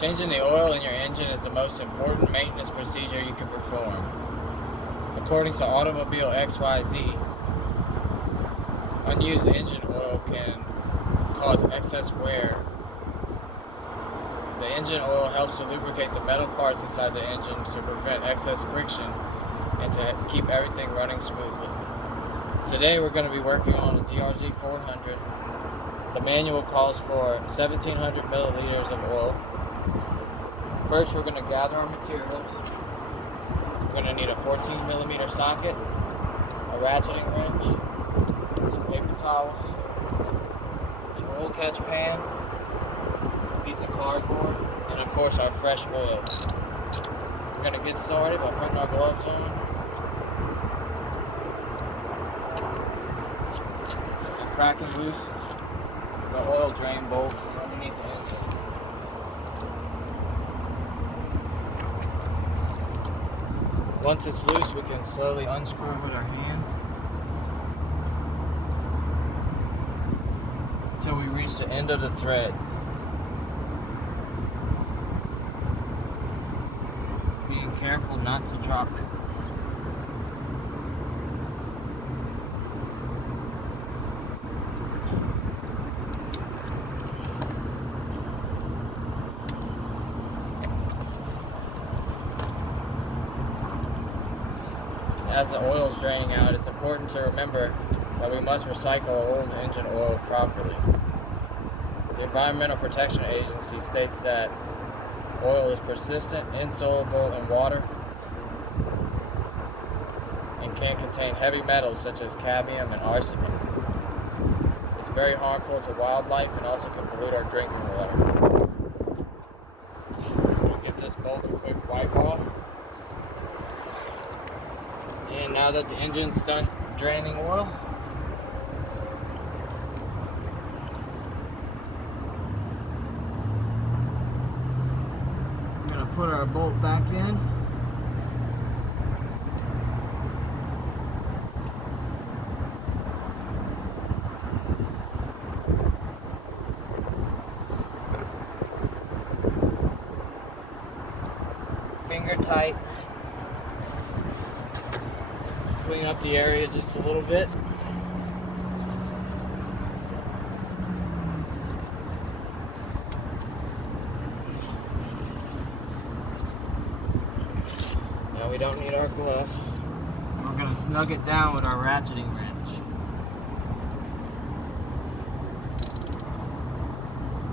Changing the oil in your engine is the most important maintenance procedure you can perform. According to Automobile XYZ, unused engine oil can cause excess wear. The engine oil helps to lubricate the metal parts inside the engine to prevent excess friction and to keep everything running smoothly. Today we're going to be working on a DRZ 400. The manual calls for 1700 milliliters of oil. First, we're going to gather our materials. We're going to need a 14 millimeter socket, a ratcheting wrench, some paper towels, an oil catch pan, a piece of cardboard, and of course our fresh oil. We're going to get started by putting our gloves on and cracking loose the oil drain bolt from underneath the engine. Once it's loose, we can slowly unscrew it with our hand until we reach the end of the threads. Being careful not to drop it. As the oil is draining out, it's important to remember that we must recycle old engine oil properly. The Environmental Protection Agency states that oil is persistent, insoluble in water, and can contain heavy metals such as cadmium and arsenic. It's very harmful to wildlife and also can pollute our drinking water. We'll give this bolt a quick wipe off. And now that the engine's done draining oil, we're going to put our bolt back in. Finger tight. Clean up the area just a little bit. Now we don't need our glove. We're going to snug it down with our ratcheting wrench.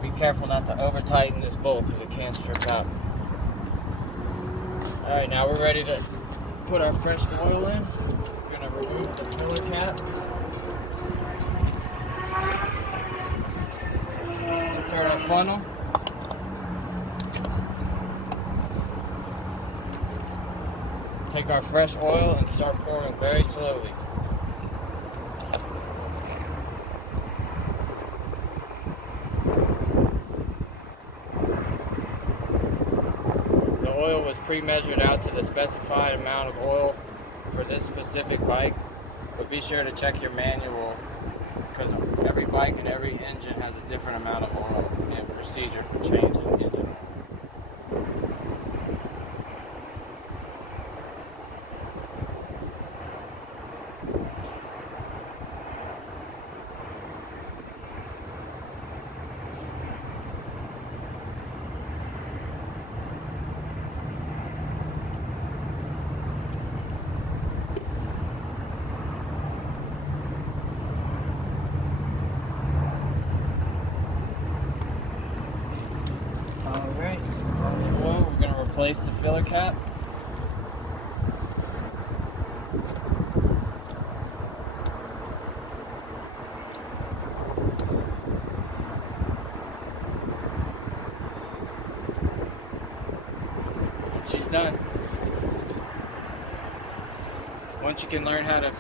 Be careful not to over tighten this bolt because it can strip out. Alright, now we're ready to put our fresh oil in. We're going to remove the filler cap. Insert our funnel. Take our fresh oil and start pouring very slowly. The oil was pre-measured out to the specified amount of oil for this specific bike, but be sure to check your manual because every bike and every engine has a different amount of oil and procedure for changing engine oil. Alright, we're going to replace the filler cap. And she's done. Once you can learn how to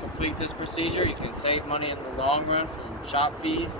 complete this procedure, you can save money in the long run from shop fees